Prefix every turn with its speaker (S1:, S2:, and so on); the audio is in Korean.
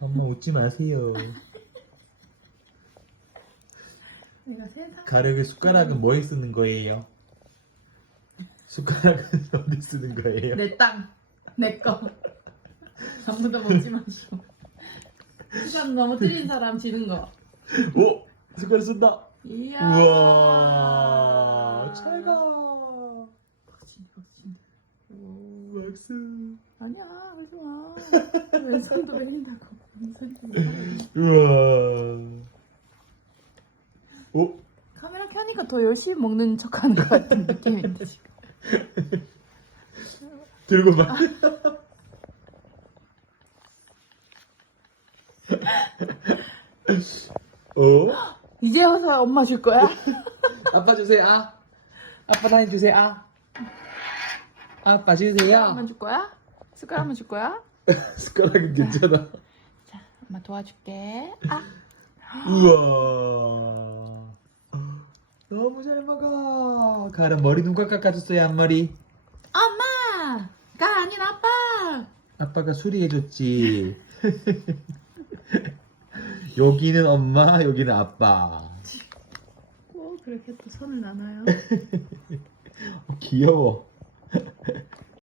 S1: 엄마 웃지 마세요.
S2: 내가 세상
S1: 가르기 숟가락은 뭐에 쓰는 거예요? 숟가락은 어디 쓰는 거예요?
S2: 내 땅, 내 거. 아무도 먹지 마시고. 시간 너무 틀린 사람 지는 거.
S1: 오! 숟가락 쓴다!
S2: 이야.
S1: 우와!
S2: 박신, 박신.
S1: 오, 박수.
S2: 아니야, 하지 마. 왼손도 흘린다고. 왼손도 흘린다고.
S1: 우와. 오!
S2: 카메라 켜니까 더 열심히 먹는 척하는 것 같은 느낌인데 지금.
S1: 들고 봐. 오?
S2: 이제 와서 엄마 줄 거야?
S1: 아빠 주세요, 아. 아빠 사인 주세요, 아. 아빠 주세요.
S2: 엄마 줄 거야? 숟가락 한번 줄 거야?
S1: 숟가락은 괜찮아.
S2: 자, 엄마 도와줄게. 아,
S1: 우와. 너무 잘 먹어. 가라 머리 눈가 깎아줬어요 앞머리.
S2: 엄마! 가 아니라 아빠!
S1: 아빠가 수리해줬지. 여기는 엄마, 여기는 아빠.
S2: 꼭 그렇게 또 손을 나눠요.
S1: 어, 귀여워.